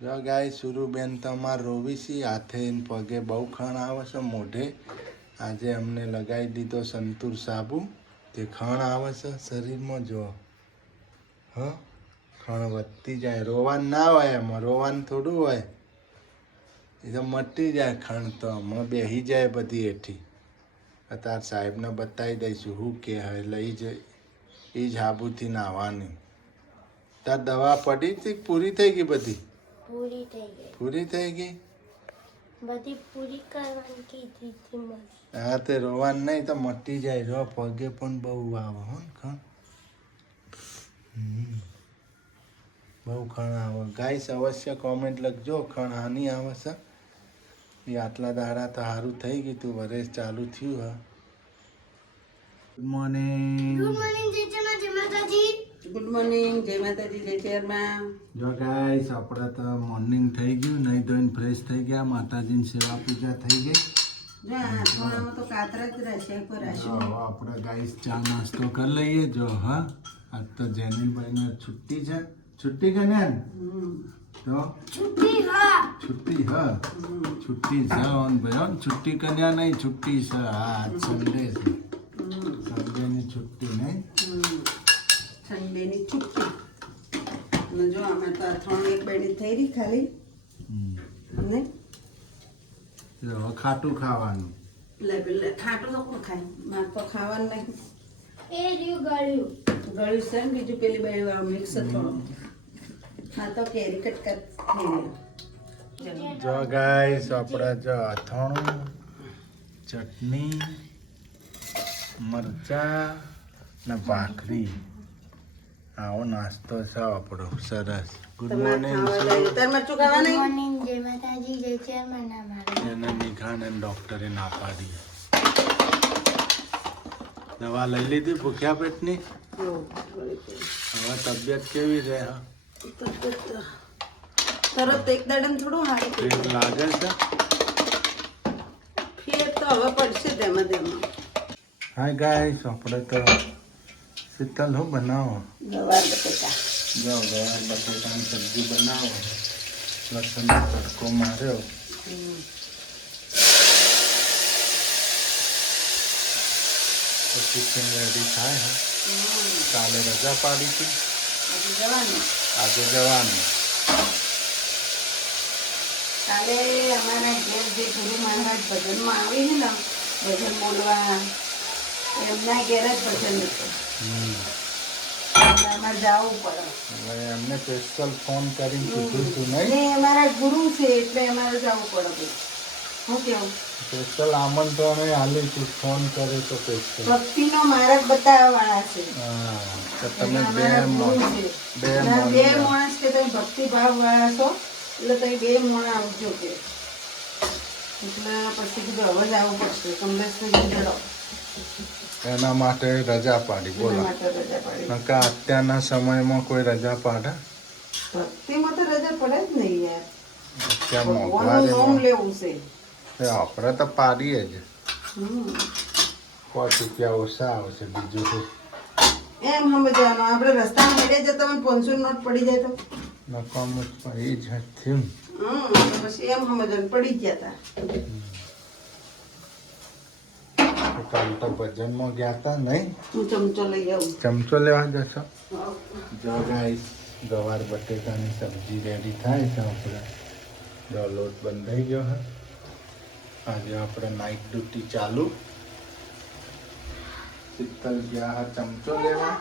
જો ગાય સુરુબેન તમાર રોવીસી હાથે ને પગે બહુ ખણ આવે છે મોઢે. આજે અમને લગાવી દીધો સંતૂર સાબુ. તે ખણ આવે છે શરીરમાં. જો હ ખણ વધતી જાય. રોવાનું ના હોય, એમાં રોવાનું થોડું હોય. એ તો મટી જાય ખણ, તો હમણાં બેસી જાય બધી એઠી. અત્યારે સાહેબને બતાવી દઈશું શું કે હવે લઈ જઈ. એ જ સાબુથી નાહવાની. તાર દવા પડી હતી પૂરી થઈ ગઈ બધી? પૂરી થઈ ગઈ. પૂરી થઈ ગઈ? બધી પૂરી કરવાની કીધી હતી મને. હા, તે રોવાનું નહીં તો મટી જાય. જો પગે પણ બહુ આવે હો ખણ. બહુ ખણ આવે. ગાઈસ અવશ્ય કોમેન્ટ લખજો ખણ હાની આવે છે. એ આટલા દાડા તો સારું થઈ ગયું તું, વરેસ ચાલુ થયું હા. Good morning. ગુડ મોર્નિંગ જય માતાજી. ગુડ મોર્નિંગ, જય માતાજી, જય ચેરમાં. જો ગાઈસ આપણે તો મોર્નિંગ થઈ ગયું, નહીં ધોઈને ફ્રેશ થઈ ગયા, માતાજીની સેવા પૂજા થઈ ગઈ. જો આ થોડામાં તો કાતરા જ રહેશે પર જો હશે. હવે આપણે ગાઈસ ચા નાસ્તો કરી લઈએ. જો હા, આજ તો જેનીલભાઈને છુટ્ટી છે. છુટ્ટી કે ને? તો છુટ્ટી હા. છુટ્ટી હા, છુટ્ટી છે ભાઈ. છુટ્ટી કર્યા નહીં, છુટ્ટી છે. હા, આજ સન્ડે છે. સન્ડેની છુટ્ટી નહીં. સન્ડેની છુટ્ટી. અને જો અમે તો અથાણું એક બેડી થઈ રહી ખાલી. ને જો હવે ખાટું ખાવાનું. એટલે ખાટું તો કોણ ખાય? મારે તો ખાવાનું નહીં. એ રહ્યું ગળ્યું. ગળ્યું છે ને બીજું પેલી બેડી વાળું મિક્સ થોડું. હા તો કેરી કટકટ થઈ ગયું. જો ગાઈસ આપણે જો અથાણું, ચટણી, મરચા ને ભાખરી, આવો નાસ્તો છે આપણો સરસ. ગુડ તમારે મોર્નિંગ. ખાવા જાય તાર મરચું ખાવા ગુડ નહીં? મોર્નિંગ જય માતાજી જય ચેરમાં ના મારે. એને નિખાને ડોક્ટરે ના પાડી. દવા લઈ લીધી ભૂખ્યા પેટની? હવે તબિયત કેવી છે? હા, તરત એક દાડમ થોડું હારી થઈ પેટ લાગે છે? ફેર તો હવે પડશે તેમાં તેમાં. હા ગાઈસ આપણે તો શીતલ હું બનાવો. ગવાર બટેટા. જો ગવાર બટેટાની સબ્જી બનાવો. લસણનો તડકો માર્યો. તો ટિફિન રેડી થાય. હા, કાલે રજા પાડી હતી, હજી જવાનું. આજે જવાનું. કાલે અમારા ઘેર જે ગુરુ મહારાજ ભજનમાં આવી છે ને ભજન બોલવા, એમના ઘેર જ ભજન હતું. એટલે અમારે જવું પડે. હવે એમને સ્પેશિયલ ફોન કરીને કીધું તું નહીં? ને અમારા ગુરુ છે એટલે અમારે જવું પડે ભાઈ. શું કેવું? સ્પેશિયલ આમંત્રણ આલીશું. ફોન કર્યો તો સ્પેશિયલ. ભક્તિનો માર્ગ બતાવવા વાળા છે. હા, તો તમે બે અમારા ગુરુ મોણ- છે. બે ના, મોણ બે જાઓ. માણસ કે તમે ભક્તિ ભાવ વાળા છો એટલે તમે બે મોણા આવજો કે. એટલે પછી કીધું હવે જ આવવું પડશે. કમલેશને કીધું એના માટે રજા પાડી. એના બોલો, માટે રજા પાડી. નકા અત્યારના સમયમાં કોઈ રજા પાડે? ભક્તિમાં તો રજા પડે જ નહીં યાર. અત્યારે ભગવાનનું નામ મોંઘવારીમાં લેવું છે. આપણે તો પાડીએ જ. હમ. 5 રૂપિયા ઓછા આવશે, બીજું શું. એમ સમજવાનું આપણે રસ્તામાં હેડે જતા હોય 500 નોટ પડી જાય તો નકામું જ પણ એ જ થયું. તો પછી એમ સમજવાનું પડી જ જતા. તો કાલ તો ભજનમાં ગયા હતા નહીં? હું ચમચો લઈ આવું. ચમચો લેવા જશો? જો ગાઈસ ગવાર બટેટાની સબ્જી રેડી થાય છે. આપણે જો લોટ બંધાઈ ગયો હે. આજે આપણે નાઇટ ડ્યુટી ચાલુ. શીતલ ગયા હા ચમચો લેવા.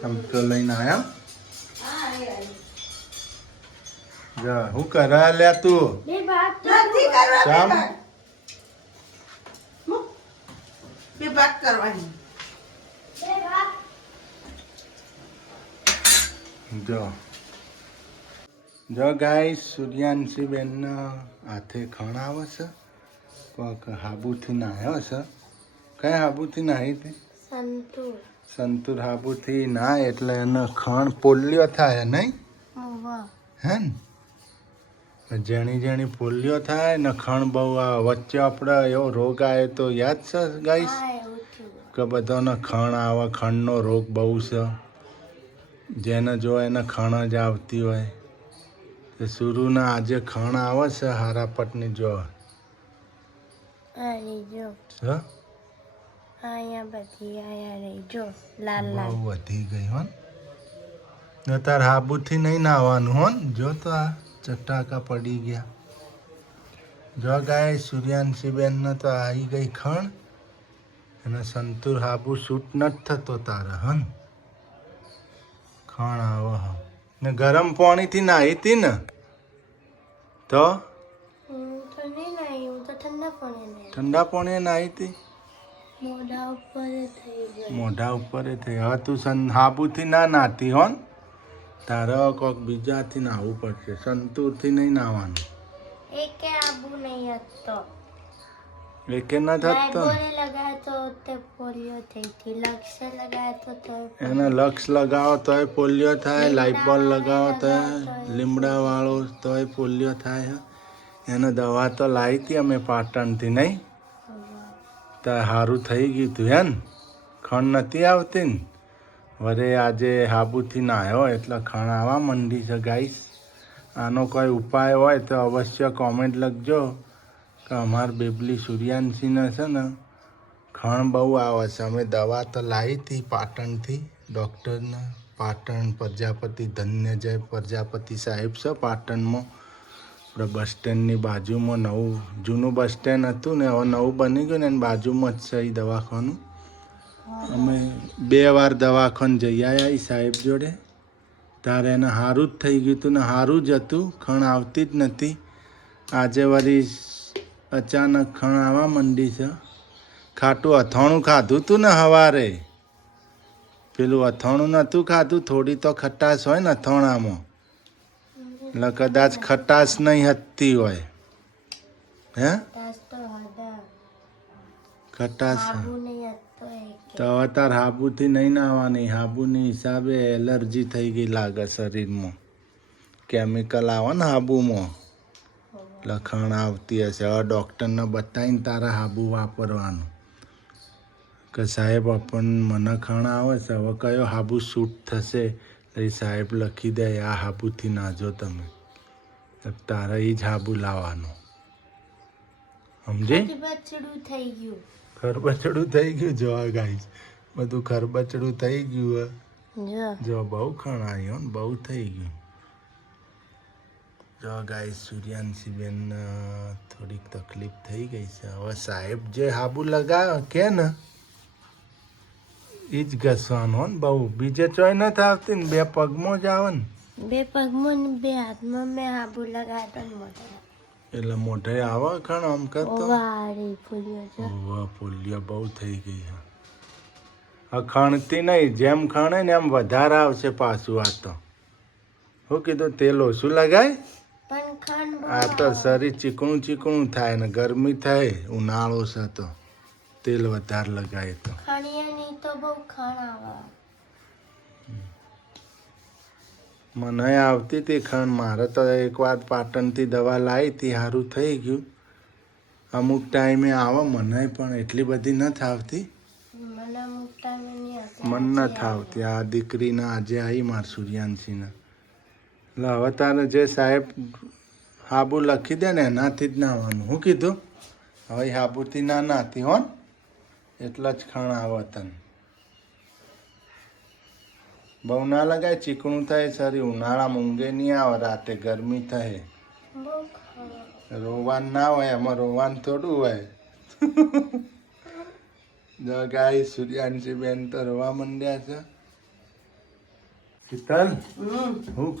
ચમચો લઈને આવ્યા. જા હું કરા લ્યા તું? બે ભાગ નથી કરવા બે શામ? ભાગ. મૂક. બે ભાગ કરવાની. બે ભાગ. જો ગાઈસ સૂર્યાંશી બેનના હાથે ખણ આવે છે. કોક હાબુથી નાહ્યો છે. કયા હાબુથી નાહી હતી? સંતૂર. સંતૂર હાબુથી ના એટલે એને ખણ પોલિયો થાય નહીં? ઓવા. હે ને? જેણી જેણી પોલિયો થાય ને ખણ બહુ આવે. વચ્ચે આપણે એવો રોગ આવ્યો તો યાદ છે ગાઈસ? હા એવું થયું. કે બધાને ખણ આવે. ખણનો રોગ બહુ છે. જેને જો એને ખણ જ આવતી હોય એ સુરુના આજે ખણ આવે છે હારા પટની જો આ જો હ અહીંયા બધી આયા રહી જો લાલ લાલ બહુ વધી ગઈ હોન ને તાર હાબુથી નહીં નાવાનું હોન જો તો આ ચટાકા પડી ગયા જો ગાય સૂર્યાંશીબેન ને તો આવી ગઈ ખણ અને સંતુર હાબુ શૂટ નથી થતો તારે હન ખણ આવે હ ને ગરમ પાણીથી નાહી હતી ને તો હું તો નહીં નાઈ હું તો ઠંડા પાણી ઠંડા પાણી નાહી હતી મોઢા ઉપર થઈ ગયું મોઢા ઉપર થઈ હવે તું હાબુથી ના નાતી હોન તારે કોઈક બીજાથી નાહવું પડશે સંતુરથી નહીં નાહવાનું એકે આબુ નહીં હતો એકે ન થતો લાઇબોરે લગાવ્યો તો તે પોલિયો થઈ હતી લક્ષ્ય લગાવ્યો તો એને લક્ષ લગાવો તોય પોલિયો થાય લાઇબોલ લગાવો તોય લીમડા વાળો તોય પોલિયો થાય એને દવા તો લાવી હતી અમે પાટણથી નહીં તો સારું થઈ ગયું તું હેન ખણ નથી આવતી ને વરે આજે હાબુથી નાહ્યો એટલે ખણ આવવા મંડી છે ગાઈસ આનો કોઈ ઉપાય હોય તો અવશ્ય કોમેન્ટ લખજો કે અમાર બેબલી સૂર્યાંશીને છે ને ખણ બહુ આવે છે અમે દવા તો લાવી હતી પાટણથી ડૉક્ટરને પાટણ પ્રજાપતિ ધન્યજય પ્રજાપતિ સાહેબ છે પાટણમાં આપણે બસ સ્ટેન્ડની બાજુમાં નવું જૂનું બસ સ્ટેન્ડ હતું ને હવે નવું બની ગયું ને એની બાજુમાં જ છે એ દવાખાનું અમે 2 વાર દવાખાને જઈ આવ્યા એ સાહેબ જોડે તારે એને સારું જ થઈ ગયું હતું ને સારું જ હતું ખણ આવતી જ નથી આજે વળી અચાનક ખણ આવવા માંડી છે ખાટું અથાણું ખાધું હતું ને સવારે પેલું અથાણું નહોતું ખાધું થોડી તો ખટાશ હોય ને અથાણામાં એટલે કદાચ ખટાશ નહીં હતી હોય હે તાસ તો હદા ખટાશ આબુ નહીં હતો એકે તો હવે તાર હાબુથી નહીં નાહવાની હાબુની હિસાબે એલર્જી થઈ ગઈ લાગે શરીરમાં કેમિકલ આવે ને હાબુમાં લખણ આવતી હશે હવે ડૉક્ટરને બતાવીને તારા હાબુ વાપરવાનું કે સાહેબ મને ખણ આવે છે હવે કયો હાબુ શૂટ થશે એ સાહેબ લખી દે આ હાબુથી નાજો તમે તારે એ જ હાબુ લાવવાનું સમજે બચડું થઈ ગયું ખરબચડું થઈ ગયું જો ગાઈસ બધું ખરબચડું થઈ ગયું જો બહુ ખણ આવ્યો ને બહુ થઈ ગયું જો ગાઈસ સૂર્યાંશીબેન થોડીક તકલીફ થઈ ગઈ છે હવે સાહેબ જે હાબુ લગાવે કે ને એ જ ઘસવાનો ને બહુ બીજે ચોય નથી આવતી ને 2 પગમાં જ આવે ને 2 પગમાં ને 2 હાથમાં મેં આબુ લગાવ્યો ને મોઢા એટલે મોઢે આવે ખણ આમ કરતો વારી ફૂલ્યો છે ઓવા પોલિયો બહુ થઈ ગઈ છે આ ખણતી નહીં જેમ ખણે ને એમ વધારે આવશે પાછું આ તો શું કીધું તેલ ઓછું લગાય પણ ખંડ આ તો શરીર ચીકણું ચીકણું થાય ને ગરમી થાય ઉનાળો છે તો તેલ વધારે લગાય તો ખણિયાની તો બહુ ખણ આવે મને આવતી હતી ખણ મારે તો એકવાર પાટણથી દવા લાવી હતી સારું થઈ ગયું અમુક ટાઈમે આવે મને પણ એટલી બધી નથી આવતી મને અમુક ટાઈમે નહીં આવતી મન નથી આવતી આ દીકરીને આજે આવી માર સૂર્યાંશીને એટલે હવે તારે જે સાહેબ હાબુ લખી દે ને એનાથી જ નાવાનું શું કીધું હવે હાબુથી ના નાતી હોન એટલા જ ખણ આવે તને બહુ ના લગાય ચીકણું થાય સારી ઉનાળામાં ઊંઘે નહીં આવે રાતે ગરમી થાય બહુ ખણ રોવાન ના હોય એમાં રોવાન થોડું હોય જો ગાય સૂર્યાંશીબેન તો રોવા માંડ્યા છે શીતલ હું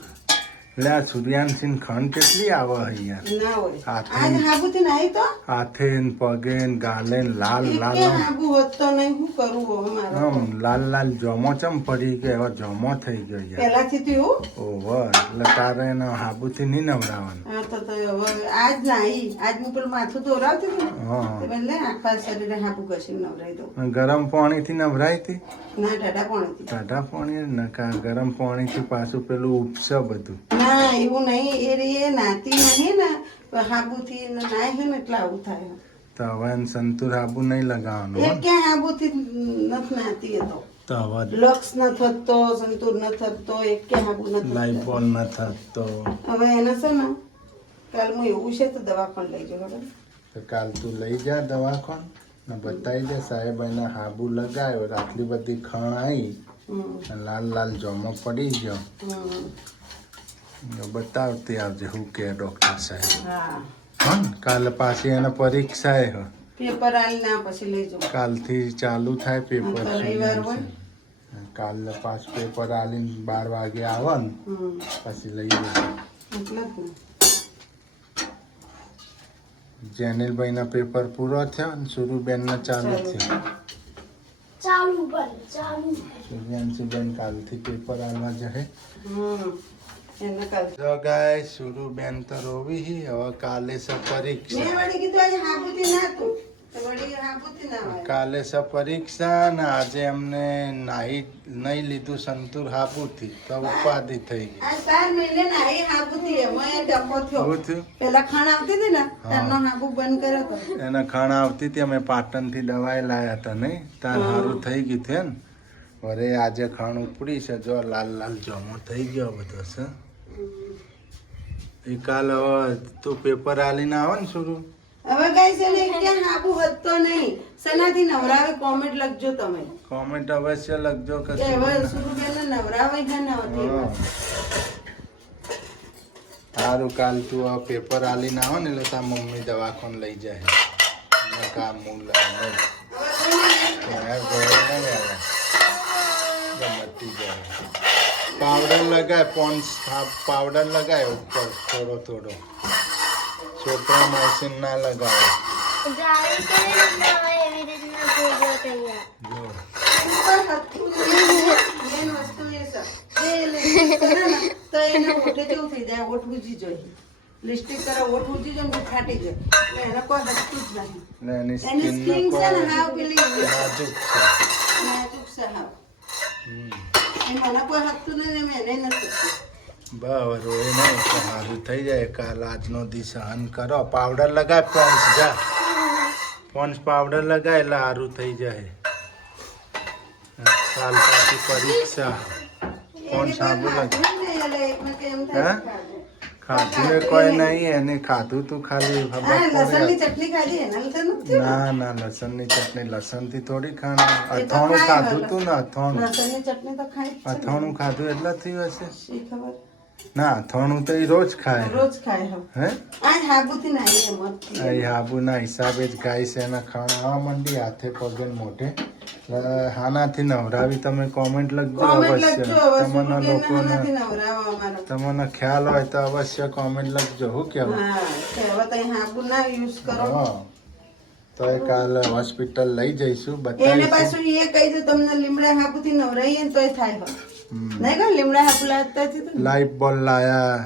એટલે આ સૂર્યાંશી ખંડ કેટલી આવે યાર ના હોય હાથે આજ હાબુથી નાહી તો હાથે ને પગે ને ગાલે ને લાલ લાલ કે હાબુ હોત તો નહીં શું કરવું હવે મારે આમ લાલ લાલ જોમો ચમ પડી ગયો હવે જોમો થઈ ગયો યાર પહેલાથી તો એવું ઓહો એટલે તારે એને હાબુથી નહીં નવડાવવાનું હા તો હવે આજ નાહી આજ હું પેલું માથું દોરાવતી હતી ને હા તો એટલે આખા શરીરે હાબુ ઘસીને નવરાવી દઉં અને ગરમ પાણીથી નવરાઈ હતી ના ટાટા પાણીથી ટાઢા પાણી નકા ગરમ પાણીથી પાછું પેલું ઉપસે બધું ના એવું નહીં એ નાતી નહીં ને હાબુથી નાય છે ને એટલે આવું થાય તો હવે એને સંતુર હાબુ નહીં લગાવવાનું એ હો. ક્યાં હાબુથી નથી નાતી એ તો તો હવે લક્ષ ન થતો, સંતૂર ન થતો, એક કે હાબુ ન લાઈફ થતો. બોલ ન થતો. હવે એને છે ને કાલ હું એવું છે તો દવા પણ લઈ જાઉં બરાબર. તો કાલ તું લઈ જા દવાખાન ને બતાવી દે સાહેબ એને હાબુ લગાવ્યો, આટલી બધી ખણ આવી અને લાલ લાલ જોમો પડી ગયો. બતાવતી આવજે શું કે ડૉક્ટર સાહેબ. હા હા ને? કાલે પાછી એને પરીક્ષા હે. પેપર આલી ના પછી લઈ જાઉં. કાલથી ચાલુ થાય પેપર. તો રવિવાર હોય. કાલે પાછું પેપર આલીને 12 વાગે આવે ને પછી લઈ જશે. એટલે જ ને. જેનિલભાઈના પેપર પૂરો થયો ને સુરુબેનના ચાલુ થયો. સૂર્યાંશુબેન કાલથી પેપર આલવા જશે. એને કાલ જો ગાય સુરુબેન તો રોવી હી. હવે કાલે છે મેં પરીક્ષા. વળી કીધું આજે હાબુથી ના તું તો વળી હાબુથી ના આવે. કાલે છે પરીક્ષા ને આજે એમને નહીં લીધું સંતૂર હાબુથી તો ઉપાધિ થઈ ગઈ. આ 4 મહિને ના એ હાબુથી એમાં એ ડખો થયો. શું થયું? પેલા ખાણ આવતી હતી ને એનો હાબુ બંધ કર્યો તો. એને ખાણ આવતી હતી, અમે પાટણથી દવાઈ લાયા હતા નહીં તાર સારું થઈ ગયું છે ને. વરે આજે ખાણ ઉપડી છે, જો લાલ લાલ જોમો થઈ ગયો બધો છે. એ કાલ હવે તું પેપર આલીને આવે ને શુરુ. હવે કઈ છે ને કે હાબુ હતો નહીં. સનાથી નવરાવે કોમેન્ટ લખજો તમે. કોમેન્ટ અવશ્ય લખજો કે કે હવે સુરુબેન નવરાવે છે ને હતી. સારું કાલ તું આ પેપર આલીને આવે ને એટલે તાર મમ્મી દવાખાન લઈ જાય. કામ હું પાવડર લગાય, પોન્સ પાવડર લગાય ઉપર થોડો થોડો. છોકરા મશીન ના લગાવે. ગાડી કેવી રીતના હોય એવી રીતના પૂરો તૈયાર. જો મેન વસ્તુ એ છે જે લિપસ્ટિક કરે ને તો એને ઓઠે જેવું થઈ જાય. ઓઠ ઉજી જોઈએ. લિપસ્ટિક કરે ઓઠ ઉજી જાય ને ફાટી જાય. એટલે એને કોઈ હસતું જ નહીં. ને એની એની સ્કિન સ્કિન છે ને હાવ પેલી નાજુક છે. નાજુક છે હાવ. એ મને કોઈ હસતું નહીં ને મેં એને નથી. બરાબર રોય નહીં તો સારું થઈ જાય. કાલ આજનો દી સહન કરો. પાવડર લગાય પોન્સ જા. પોન્સ પાવડર લગાય એટલે સારું થઈ જાય. કાલ પાછી પરીક્ષા. પોન્સ સાબુ લગાય. ખાધું ને કોઈ નહીં, એને ખાધું તું ખાલી ખબર લસણની પડે. ચટણી ખાધી એના લીધે નથી. ના ના લસણની ચટણી લસણથી થોડી ખાણી. અથાણું ખાધું તું ને અથાણું. લસણની ચટણી તો ખાઈ જ છે. અથાણું ખાધું એટલે થયું હશે. શી ખબર. ના અથાણું તો એ રોજ ખાય. રોજ ખાય હવે. હે આ હાબુથી ના આવી એમ જ. આ હાબુના હિસાબે જ ગાય છે. એના ખાણ આવવા માંડી હાથે પગે ને મોઢે. હાનાથી નવરાવી તમે કોમેન્ટ લખજો કોમેન્ટ અવશ્ય. લખજો હવે તમને સુરુબેનને લોકોને હાનાથી નવરાવો અમારો. તમને ખ્યાલ હોય તો અવશ્ય કોમેન્ટ લખજો. શું કહેવું? હા કે હવે તો અહીં હાબુ ના યુઝ કરો. હા તો એ કાલ હોસ્પિટલ લઈ જઈશું, એને બતાવીશું. પાછું એ કહી દો તમને લીમડા હાબુથી નવરાઈએ ને તોય થાય હવે. નહીં કહો લીમડા હાબુ લાવતા છે તો. લાઈફ બોલ લાયા.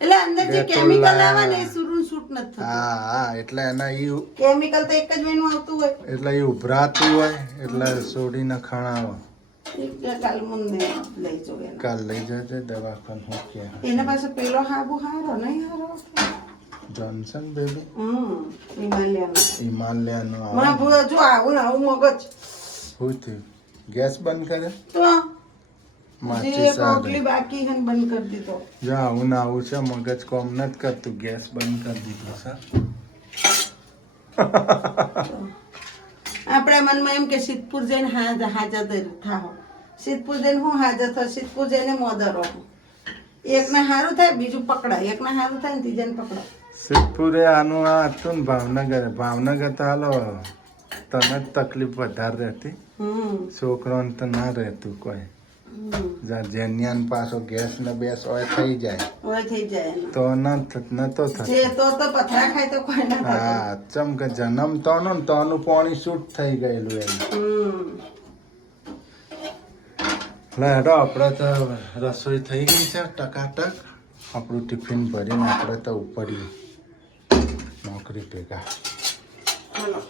એટલે અંદર જે Dettol કેમિકલ લાયા. આવે ને એ સુરું શૂટ નથી થતું. હા હા એટલે એના ઈ કેમિકલ તો એક જ મહિનું આવતું હોય. એટલે એ ઉભરાતું હોય એટલે સોડીને ખણાવે. એટલે કાલ મુંદે લઈ જાઉં એને. કાલ લઈ જજે દવાખાન. શું કે એને પાસે પેલો હાબુ હારો નહીં હારો. Johnson baby હિમાલયાનો. હિમાલયાનો મને આવે. ભૂલ જો આવું ને આવું મગજ શું થયું? ગેસ બંધ કરે? તો જે માચીસ રોટલી બાકી છે ને બંધ કરી દીધો. જો આવું ને આવું છે, મગજ કોમ નથી કરતું, ગેસ બંધ કરી દીધો છે. આપણા મનમાં એમ કે સિદ્ધપુર જઈને હાજર થાઓ. સિદ્ધપુર જઈને હું હાજર થાવ? સિદ્ધપુર જઈને મોદરો. એકને સારું થાય બીજું પકડાય, એકને સારું થાય ને ત્રીજાને પકડાય. સિદ્ધપુરે આનું આ હતું ને ભાવનગર. ભાવનગર તો હાલો તને જ તકલીફ વધારે રહેતી, છોકરાઓને તો ના રહેતું કોઈ. જેન્યાન પાછો ગેસ ને બેસ હોય થઈ જાય હોય થઈ જાય એનો. તો નતો થતો. જે તો પથરા ખાય તો કોઈ ના થાય. હા ચમ કે જન્મ તોનું ને તોનું પાણી શૂટ થઈ ગયેલું એમ. એટલે હેડો આપણે તો રસોઈ થઈ ગઈ છે ટકાટક. આપણું ટિફિન ભરીને આપણે તો ઉપડીએ નોકરી ભેગા. ચલો